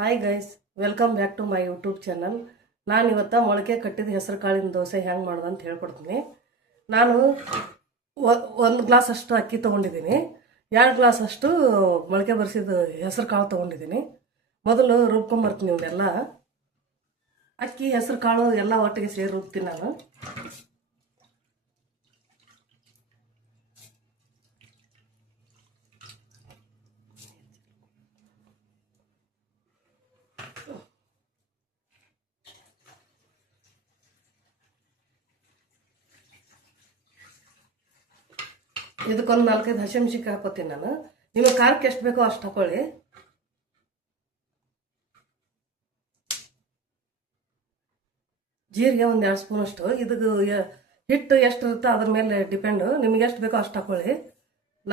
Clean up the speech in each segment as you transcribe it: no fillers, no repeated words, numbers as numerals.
Hi guys, welcome back to my YouTube channel. ನಾನು ಇವತ್ತು ಮೊಳಕೆ ಕಟ್ಟಿದ ಹೆಸರು ಕಾಳಿನ ದೋಸೆ ಹೆಂಗೆ ಮಾಡೋದು ಅಂತ ಹೇಳ್ಕೊಡ್ತೀನಿ. ನಾನು 1 ಗ್ಲಾಸ್ ಅಷ್ಟು ಅಕ್ಕಿ ತೊಗೊಂಡಿದ್ದೀನಿ, 2 ಗ್ಲಾಸ್ ಅಷ್ಟು ಮೊಳಕೆ ಬರಿಸಿದ ಹೆಸರು ಕಾಳು ತೊಗೊಂಡಿದ್ದೀನಿ. ಮೊದಲು ರುಬ್ಕೊಂಬರ್ತೀನಿ. ಇವನ್ನೆಲ್ಲ ಅಕ್ಕಿ ಹೆಸರು ಕಾಳು ಎಲ್ಲ ಒಟ್ಟಿಗೆ ಸೇರಿ ರುಬ್ತೀನಿ ನಾನು. ಇದಕ್ಕೊಂದು 4-5 ಹಸಿಮೆಣಸಿನ್ಕಾಯಿ ಹಾಕೋತೀನಿ ನಾನು. ನಿಮಗೆ ಖಾರಕ್ಕೆ ಎಷ್ಟು ಬೇಕೋ ಅಷ್ಟು ಹಾಕೊಳ್ಳಿ. ಜೀರಿಗೆ 1-2 ಸ್ಪೂನ್ ಅಷ್ಟು. ಇದಕ್ಕೆ ಹಿಟ್ಟು ಎಷ್ಟು ಇರುತ್ತೋ ಅದ್ರ ಮೇಲೆ ಡಿಪೆಂಡು. ನಿಮಗೆ ಎಷ್ಟು ಬೇಕೋ ಅಷ್ಟು ಹಾಕೊಳ್ಳಿ.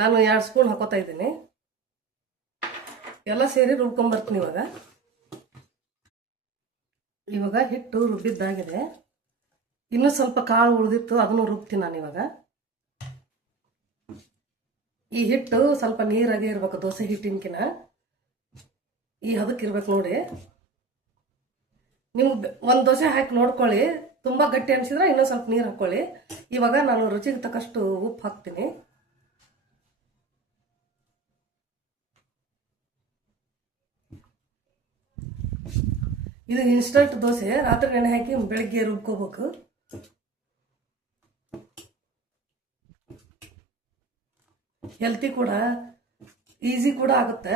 ನಾನು 2 ಸ್ಪೂನ್ ಹಾಕೋತಾ ಇದ್ದೀನಿ. ಎಲ್ಲ ಸೇರಿ ರುಬ್ಕೊಂಬರ್ತೀನಿ. ಇವಾಗ ಹಿಟ್ಟು ರುಬ್ಬಿದ್ದಾಗಿದೆ. ಇನ್ನೂ ಸ್ವಲ್ಪ ಕಾಳು ಉಳಿದಿತ್ತು, ಅದನ್ನು ರುಬ್ತೀನಿ ನಾನು. ಇವಾಗ ಈ ಹಿಟ್ಟು ಸ್ವಲ್ಪ ನೀರಾಗೆ ಇರ್ಬೇಕು, ದೋಸೆ ಹಿಟ್ಟಿನಕಿನ ಈ ಹದಕ್ಕೆ ಇರ್ಬೇಕು ನೋಡಿ. ನೀವು ಒಂದು ದೋಸೆ ಹಾಕಿ ನೋಡ್ಕೊಳ್ಳಿ. ತುಂಬ ಗಟ್ಟಿ ಅನಿಸಿದ್ರೆ ಇನ್ನೂ ಸ್ವಲ್ಪ ನೀರು ಹಾಕ್ಕೊಳ್ಳಿ. ಇವಾಗ ನಾನು ರುಚಿಗೆ ತಕ್ಕಷ್ಟು ಉಪ್ಪು ಹಾಕ್ತೀನಿ. ಇದು ಇನ್ಸ್ಟಂಟ್ ದೋಸೆ, ರಾತ್ರಿ ಎಣ್ಣೆ ಹಾಕಿ ಬೆಳಿಗ್ಗೆ ರುಬ್ಕೋಬೇಕು. ಹೆಲ್ತಿ ಕೂಡ, ಈಸಿ ಕೂಡ ಆಗುತ್ತೆ.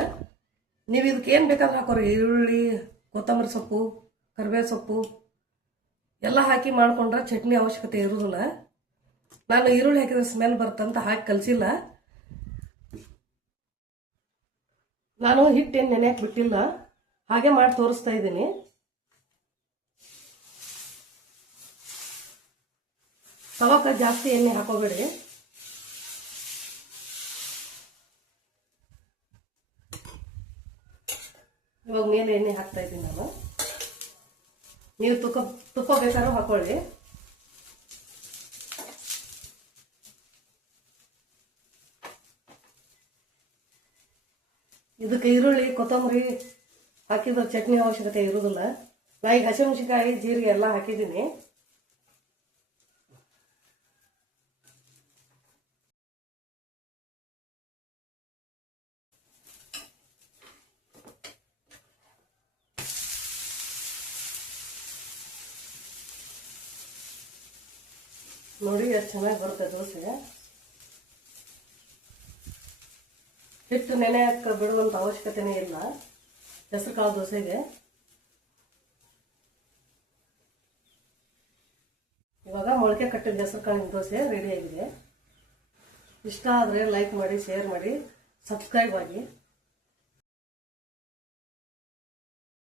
ನೀವು ಇದಕ್ಕೆ ಏನು ಬೇಕಾದ್ರೆ ಹಾಕೋರಿ. ಈರುಳ್ಳಿ, ಕೊತ್ತಂಬರಿ ಸೊಪ್ಪು, ಕರಿಬೇವು ಸೊಪ್ಪು ಎಲ್ಲ ಹಾಕಿ ಮಾಡ್ಕೊಂಡ್ರೆ ಚಟ್ನಿ ಅವಶ್ಯಕತೆ ಇರೋದಿಲ್ಲ. ನಾನು ಈರುಳ್ಳಿ ಹಾಕಿದ್ರೆ ಸ್ಮೆಲ್ ಬರ್ತಂತ ಹಾಕಿ ಕಲಸಿಲ್ಲ. ನಾನು ಹಿಟ್ಟೇನು ನೆನೆಯಕ್ಕೆ ಬಿಟ್ಟಿಲ್ಲ, ಹಾಗೆ ಮಾಡಿ ತೋರಿಸ್ತಾ ಇದ್ದೀನಿ. ತವಕ ಜಾಸ್ತಿ ಎಣ್ಣೆ ಹಾಕೋಬೇಡಿ. ಇವಾಗ ಮೇಲೆ ಎಣ್ಣೆ ಹಾಕ್ತಾ ಇದ್ದೀನಿ ನಾನು. ನೀವು ತುಪ್ಪ ಬೇಕಾದ್ರೂ ಹಾಕೊಳ್ಳಿ. ಇದಕ್ಕೆ ಈರುಳ್ಳಿ, ಕೊತ್ತಂಬರಿ ಹಾಕಿದ್ರೆ ಚಟ್ನಿ ಅವಶ್ಯಕತೆ ಇರುವುದಿಲ್ಲ. ನಾ ಈಗ ಹಸಿಮೆಣಸಿನ್ಕಾಯಿ, ಜೀರಿಗೆ ಎಲ್ಲ ಹಾಕಿದ್ದೀನಿ. ನೋಡಿ ಎಷ್ಟು ಚೆನ್ನಾಗಿ ಬರುತ್ತೆ ದೋಸೆ. ಹಿಟ್ಟು ನೆನೆಯಕ್ಕೆ ಬಿಡುವಂಥ ಅವಶ್ಯಕತೆನೇ ಇಲ್ಲ ಹೆಸರು ಕಾಳು ದೋಸೆಗೆ. ಇವಾಗ ಮೊಳಕೆ ಕಟ್ಟಿದ ಹೆಸರು ಕಾಳಿನ ದೋಸೆ ರೆಡಿಯಾಗಿದೆ. ಇಷ್ಟ ಆದರೆ ಲೈಕ್ ಮಾಡಿ, ಶೇರ್ ಮಾಡಿ, ಸಬ್ಸ್ಕ್ರೈಬ್ ಆಗಿ.